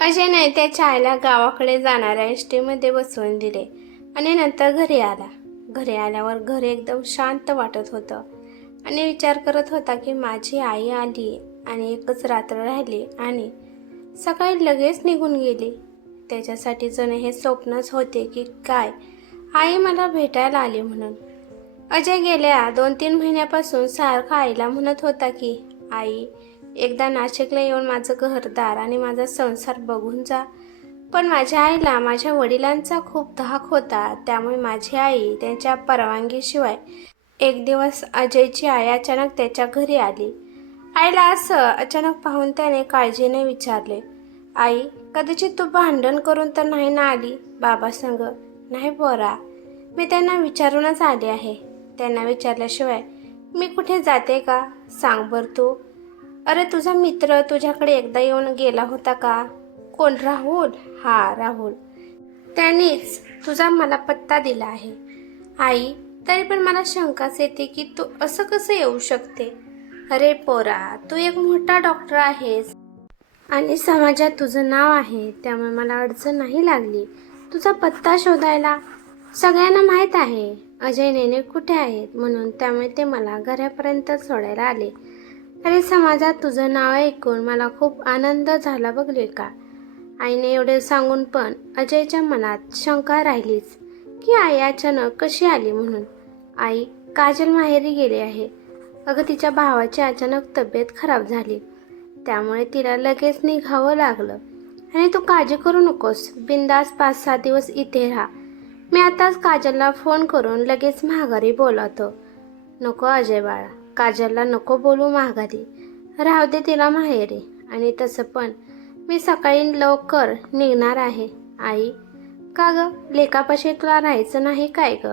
अजयने त्याच्या आईला गावाकडे जाणाऱ्या एस टीमध्ये बसवून दिले आणि नंतर घरी आला. घरी आल्यावर घर एकदम शांत वाटत होतं आणि विचार करत होता की माझी आई आली आणि एकच रात्र राहिली आणि सकाळी लगेच निघून गेली. त्याच्यासाठी जण हे स्वप्नच होते की काय आई मला भेटायला आली म्हणून. अजय गेल्या दोन तीन महिन्यापासून सारखा आईला म्हणत होता की आई एकदा नाशिकला येऊन माझं घरदार आणि माझा संसार बघून जा. पण माझ्या आईला माझ्या वडिलांचा खूप धाक होता. त्यामुळे माझी आई त्यांच्या परवानगीशिवाय एक दिवस अजयची आई अचानक त्याच्या घरी आली. आईला असं अचानक पाहून त्याने काळजीने विचारले. आई कदाचित तू भांडण करून तर नाही ना आली? बाबा संग नाही बोरा मी त्यांना विचारूनच आले आहे. त्यांना विचारल्याशिवाय मी कुठे जाते का? सांग बर तू. अरे तुझा मित्र तुझ्याकडे एकदा येऊन गेला होता का? कोण? राहुल? हा राहुल. त्यानेच तुझा मला पत्ता दिला आहे. आई तरी पण मला शंकाच येते की तू असं कसं येऊ शकते? अरे पोरा तू एक मोठा डॉक्टर आहेस आणि समाजात तुझं नाव आहे त्यामुळे मला अडचण नाही लागली. तुझा पत्ता शोधायला सगळ्यांना माहीत आहे. अजय नेने कुठे आहेत? म्हणून त्यामुळे ते मला घरापर्यंत सोडायला आले. अरे समाजात तुझं नाव ऐकून मला खूप आनंद झाला बघले का? आईने एवढे सांगून पण अजयच्या मनात शंका राहिलीच की आई अचानक कशी आली म्हणून? आई काजल माहेरी गेली आहे. अगं तिच्या भावाची अचानक तब्येत खराब झाली. त्यामुळे तिला लगेच निघावं लागलं. आणि तू काळजी करू नकोस. बिंदास पाच सहा दिवस इथे राहा. मी आताच काजलला फोन करून लगेच महागारी बोलावतो. नको अजय बाळा. काजलला नको बोलू महागारी राहू दे तिला माहेरी. आणि तसं पण. मी सकाळी लवकर निघणार आहे. आई का ग? लेखापाशी तुला राहायचं नाही काय ग?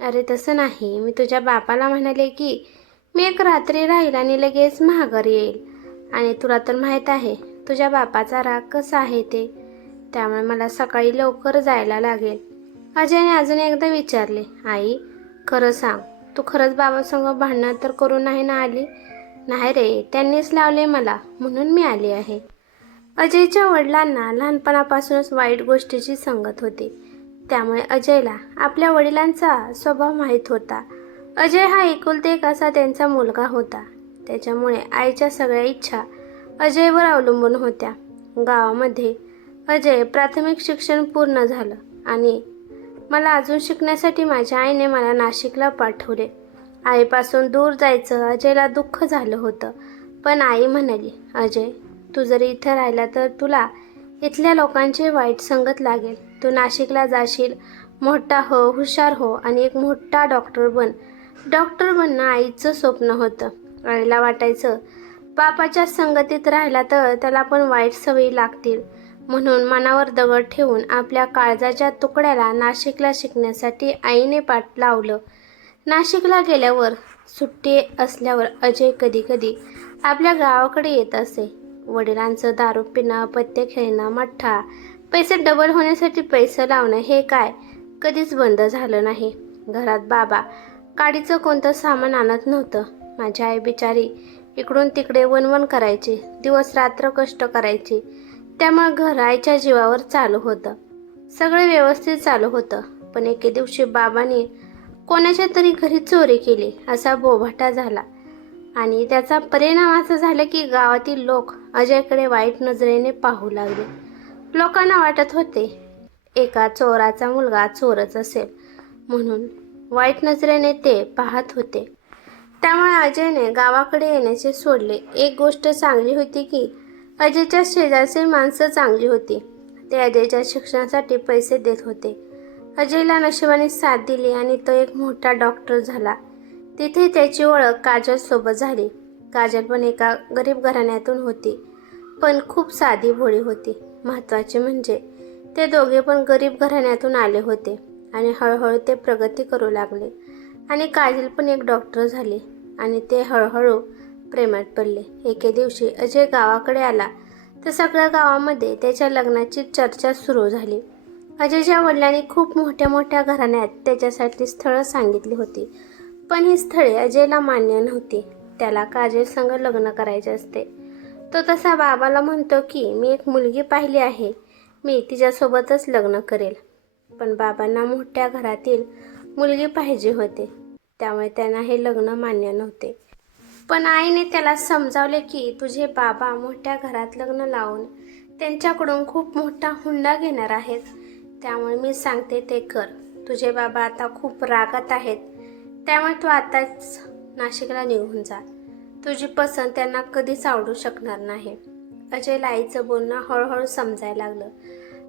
अरे तसं नाही. मी तुझ्या बापाला म्हणाले की मी एक रात्री राहील आणि लगेच महागारी येईल. आणि तुला तर माहीत आहे तुझ्या बापाचा राग कसा आहे ते. त्यामुळे मला सकाळी लवकर जायला लागेल. अजयने अजून एकदा विचारले आई खरं सांग तू खरंच बाबासंग भांडणं तर करू नाही ना आली? नाही रे त्यांनीच लावले मला म्हणून मी आली आहे. अजयच्या वडिलांना लहानपणापासूनच वाईट गोष्टीची संगत होती. त्यामुळे अजयला आपल्या वडिलांचा स्वभाव माहीत होता. अजय हा एकुलते एक असा त्यांचा मुलगा होता. त्याच्यामुळे आईच्या सगळ्या इच्छा अजयवर अवलंबून होत्या. गावामध्ये अजय प्राथमिक शिक्षण पूर्ण झालं आणि मला अजून शिकण्यासाठी माझ्या आईने मला नाशिकला पाठवले. आईपासून दूर जायचं अजयला दुःख झालं होतं. पण आई म्हणाली अजय तू जर इथं राहिला तर तुला इथल्या लोकांची वाईट संगत लागेल. तू नाशिकला जाशील मोठा हो हुशार हो आणि एक मोठा डॉक्टर बन. डॉक्टर बनणं आईचं स्वप्न होतं. आईला वाटायचं बापाच्या संगतीत राहिला तर त्याला पण वाईट सवयी लागतील. म्हणून मनावर दगड ठेवून आपल्या काळजाच्या तुकड्याला नाशिकला शिकण्यासाठी आईने पाठ लावलं. नाशिकला गेल्यावर सुट्टी असल्यावर अजय कधीकधी आपल्या गावाकडे येत असे. वडिलांचं दारू पिणं पत्ते खेळणं मठ्ठा पैसे डबल होण्यासाठी पैसे लावणं हे काय? कधीच बंद झालं नाही. घरात बाबा काडीचं कोणतं सामान आणत नव्हतं. माझी आई बिचारी इकडून तिकडे वणवण करायची. दिवस रात्र कष्ट करायची. त्यामुळे घर आईच्या जीवावर चालू होतं. सगळं व्यवस्थित चालू होतं. पण एके दिवशी बाबांनी कोणाच्या तरी घरी चोरी केली असा बोभाटा झाला. आणि त्याचा परिणाम असा झाला की गावातील लोक अजयकडे वाईट नजरेने पाहू लागले. लोकांना वाटत होते एका चोराचा मुलगा चोरच असेल म्हणून वाईट नजरेने ते पाहत होते. त्यामुळे अजयने गावाकडे येण्याचे सोडले. एक गोष्ट चांगली होती की अजयच्या शेजारची माणसं चांगली होती. ते अजयच्या शिक्षणासाठी पैसे देत होते. अजयला नशिबाने साथ दिली आणि तो एक मोठा डॉक्टर झाला. तिथे त्याची ओळख काजलसोबत झाली. काजल पण एका गरीब घराण्यातून होती पण खूप साधी भोळी होती. महत्त्वाचे म्हणजे ते दोघे पण गरीब घराण्यातून आले होते आणि हळूहळू ते प्रगती करू लागले आणि काजल पण एक डॉक्टर झाली आणि ते हळूहळू प्रेमात पडले. एके दिवशी अजय गावाकडे आला. तर सगळ्या गावामध्ये त्याच्या लग्नाची चर्चा सुरू झाली. अजयच्या वडिलांनी खूप मोठ्या मोठ्या घराण्यात त्याच्यासाठी स्थळं सांगितली होती. पण ही स्थळे अजयला मान्य नव्हती. त्याला काजल संग लग्न करायचे असते. तो तसा बाबाला म्हणतो की मी एक मुलगी पाहिली आहे. मी तिच्यासोबतच लग्न करेल. पण बाबांना मोठ्या घरातील मुलगी पाहिजे होते. त्यामुळे त्यांना हे लग्न मान्य नव्हते. पण आईने त्याला समजावले की तुझे बाबा मोठ्या घरात लग्न लावून त्यांच्याकडून खूप मोठा हुंडा घेणार आहेत. त्यामुळे मी सांगते ते कर. तुझे बाबा आता खूप रागात आहेत. त्यामुळे तू आताच नाशिकला निघून जा. तुझी पसंत त्यांना कधीच आवडू शकणार नाही. अजयला आईचं बोलणं हळूहळू समजायला लागलं.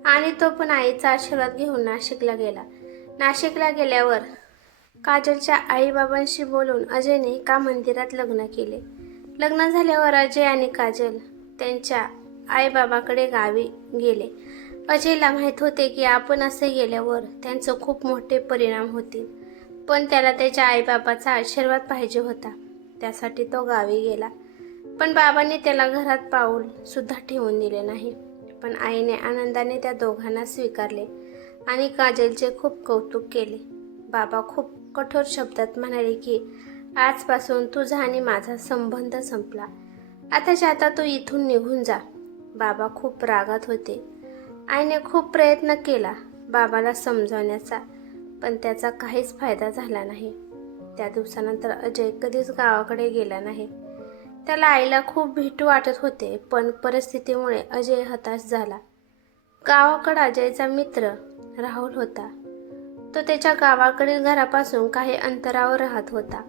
आणि तो पण आईचा आशीर्वाद घेऊन नाशिकला गेला. नाशिकला गेल्यावर काजलच्या आईबाबांशी बोलून अजयने एका मंदिरात लग्न केले. लग्न झाल्यावर अजय आणि काजल त्यांच्या आईबाबाकडे गावी गेले. अजयला माहीत होते की आपण असे गेल्यावर त्यांचं खूप मोठे परिणाम होतील पण त्याला त्याच्या आईबाबाचा आशीर्वाद पाहिजे होता. त्यासाठी तो गावी गेला. पण बाबांनी त्याला घरात पाऊल सुद्धा ठेवून दिले नाही. पण आईने आनंदाने त्या दोघांना स्वीकारले आणि काजलचे खूप कौतुक केले. बाबा खूप कठोर शब्दात म्हणाले की आजपासून तुझा आणि माझा संबंध संपला. आताच्या आता तू इथून निघून जा. बाबा खूप रागात होते. आईने खूप प्रयत्न केला बाबाला समजावण्याचा पण त्याचा काहीच फायदा झाला नाही. त्या दिवसानंतर अजय कधीच गावाकडे गेला नाही. त्याला आईला खूप भीटू वाटत होते पण परिस्थितीमुळे अजय हताश झाला. गावाकडे अजयचा मित्र राहुल होता. तो त्याच्या गावाकडील घरापासून काही अंतरावर राहत होता.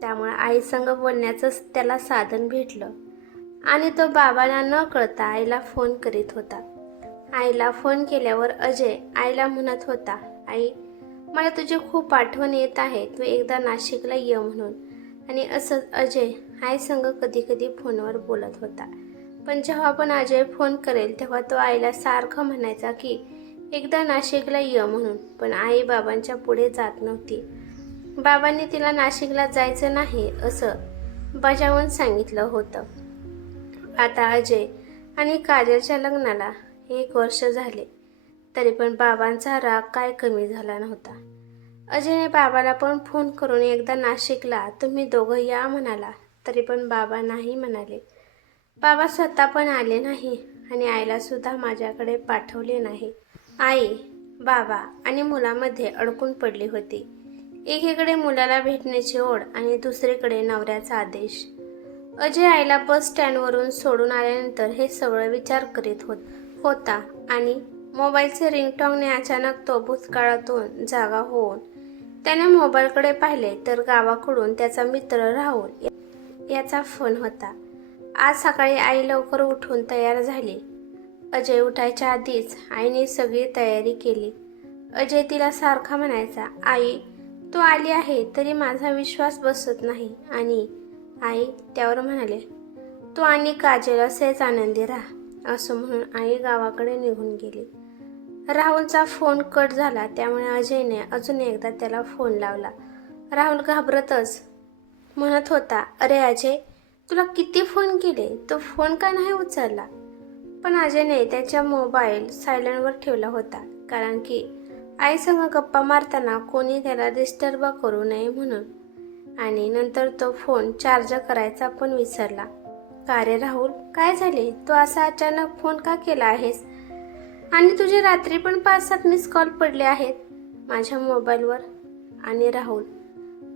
त्यामुळे आईसंग बोलण्याचं त्याला साधन भेटलं आणि तो बाबाला न कळता आईला फोन करीत होता. आईला फोन केल्यावर अजय आईला म्हणत होता आई मला तुझी खूप आठवण येत आहे. तू एकदा नाशिकला ये म्हणून. आणि असंच अजय आईसंग कधी कधी फोनवर बोलत होता. पण जेव्हा पण अजय फोन करेल तेव्हा तो आईला सारखं म्हणायचा की एकदा नाशिकला ये म्हणून पण आई बाबांच्या पुढे जात नव्हती. बाबांनी तिला नाशिकला जायचं नाही असं बजावून सांगितलं होतं. आता अजय आणि काजलच्या लग्नाला एक वर्ष झाले. तरी पण बाबांचा राग काय कमी झाला नव्हता. अजयने बाबाला पण फोन करून एकदा नाशिकला तुम्ही दोघं या म्हणाला तरी पण बाबा नाही म्हणाले. बाबा स्वतः पण आले नाही आणि आईला सुद्धा माझ्याकडे पाठवले नाही. आई बाबा आणि मुलामध्ये अडकून पडली होती. एकीकडे मुलाला भेटण्याची ओढ आणि दुसरीकडे नवऱ्याचा आदेश. अजय आईला बस स्टँडवरून सोडून आल्यानंतर हे सगळं विचार करीत होत होता आणि मोबाईलचे रिंगटॉंगने अचानक तो भूतकाळातून जागा होऊन त्याने मोबाईलकडे पाहिले तर गावाकडून त्याचा मित्र राहुल याचा फोन होता. आज सकाळी आई लवकर उठून तयार झाली. अजय उठायच्या आधीच आईने सगळी तयारी केली. अजय तिला सारखा म्हणायचा आई तू आली आहे तरी माझा विश्वास बसत नाही. आणि आई त्यावर म्हणाले तू आणि काजल असेच आनंदी राहा असं म्हणून आई गावाकडे निघून गेली. राहुलचा फोन कट झाला त्यामुळे अजयने अजून एकदा त्याला फोन लावला. राहुल घाबरतच म्हणत होता अरे अजय तुला किती फोन केले? तो फोन का नाही उचलला? पण अजयने त्याच्या मोबाईल सायलेंटवर ठेवला होता कारण की आईसंग गप्पा मारताना कोणी त्याला डिस्टर्ब करू नये म्हणून. आणि नंतर तो फोन चार्ज करायचा पण विसरला. का रे राहुल? काय झाले? तू असा अचानक फोन का केला आहेस? आणि तुझे रात्री पण पाच सात मिस कॉल पडले आहेत माझ्या मोबाईलवर. आणि राहुल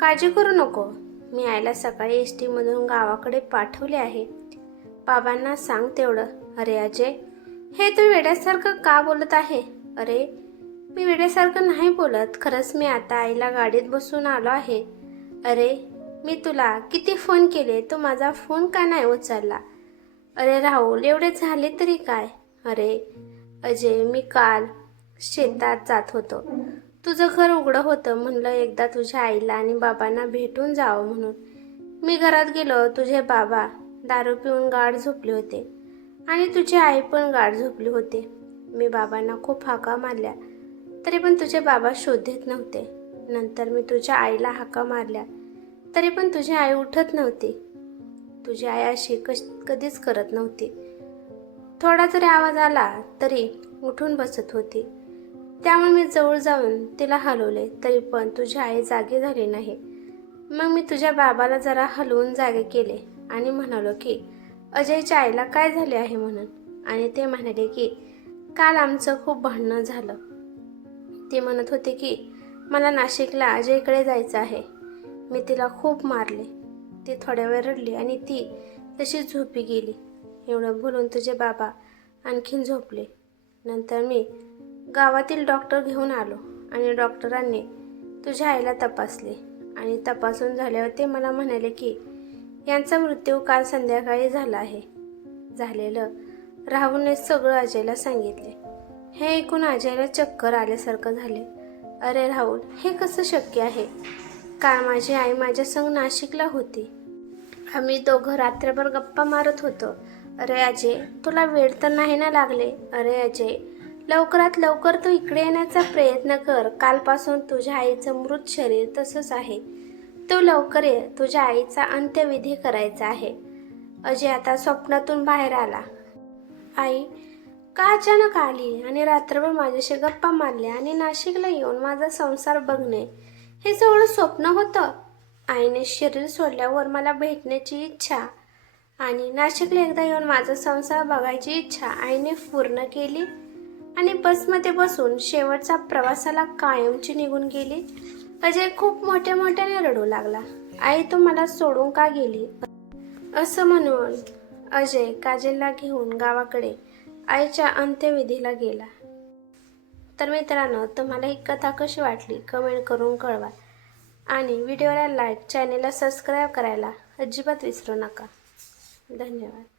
काळजी करू नको. मी आईला सकाळी एस टीमधून गावाकडे पाठवले आहे. बाबांना सांग तेवढं. अरे अजय हे तू वेड्यासारखं का बोलत आहे? अरे मी वेड्यासारखं नाही बोलत. खरंच मी आता आईला गाडीत बसून आलो आहे. अरे मी तुला किती फोन केले तू माझा फोन का नाही उचलला? अरे राहुल एवढे झाले तरी काय? अरे अजय मी काल शेतात जात होतो. तुझं घर उघडं होतं म्हणलं एकदा तुझ्या आईला आणि बाबांना भेटून जावं म्हणून. मी घरात गेलो तुझे बाबा दारू पिऊन गाढ झोपले होते. आणि तुझी आई पण गाढ झोपली होते. मी बाबांना खूप हाका मारल्या तरी पण तुझे बाबा शोधत नव्हते. नंतर मी तुझ्या आईला हाका मारल्या तरी पण तुझी आई उठत नव्हती. तुझी आई अशी कश कधीच करत नव्हती. थोडा जरी आवाज आला तरी उठून बसत होती. त्यामुळे मी जवळ जाऊन तिला हलवले तरी पण तुझी आई जागी झाली नाही. मग मी तुझ्या बाबाला जरा हलवून जागे केले आणि म्हणालो की अजयच्या आईला काय झाले आहे म्हणून? आणि ते म्हणाले की काल आमचं खूप भांडणं झालं. ते म्हणत होते की मला नाशिकला अजयकडे जायचं आहे. मी तिला खूप मारले. ती थोड्या वेळ रडली आणि ती तशी झोपी गेली. एवढं बोलून तुझे बाबा आणखीन झोपले. नंतर मी गावातील डॉक्टर घेऊन आलो आणि डॉक्टरांनी तुझ्या आईला तपासले. आणि तपासून झाल्यावर ते मला म्हणाले की यांचा मृत्यू काल संध्याकाळी झाला आहे. झालेलं राहुलने सगळं अजयला सांगितले. हे ऐकून अजयला चक्कर आल्यासारखं झाले. अरे राहुल हे कसं शक्य आहे? काल माझी आई माझ्या संग नाशिकला होती. आम्ही दोघं रात्रभर गप्पा मारत होतो. अरे अजय तुला वेळ तर नाही ना लागले? अरे अजय लवकरात लवकर तू इकडे येण्याचा प्रयत्न कर. कालपासून तुझ्या आईचं मृत शरीर तसंच आहे. तू लवकर ये तुझ्या आईचा अंत्यविधी करायचा आहे. अजय आता स्वप्नातून बाहेर आला. आई का अचानक आली आणि रात्रभर माझ्याशी गप्पा मारल्या आणि नाशिकला येऊन माझा संसार बघणे? हे सगळं स्वप्न होतं. आईने शरीर सोडल्यावर मला भेटण्याची इच्छा आणि नाशिकला एकदा येऊन माझा संसार बघायची इच्छा आईने पूर्ण केली आणि बसमध्ये बसून शेवटचा प्रवासाला कायमची निघून गेली. अजय खूप मोठ्या मोठ्याने रडू लागला. आई तू मला सोडून का गेली? असं म्हणून अजय काजलला घेऊन गावाकडे आईच्या अंत्यविधीला गेला. तर मित्रांनो तुम्हाला ही कथा कशी वाटली कमेंट करून कळवा आणि व्हिडिओला लाईक चॅनेलला सबस्क्राईब करायला अजिबात विसरू नका. धन्यवाद.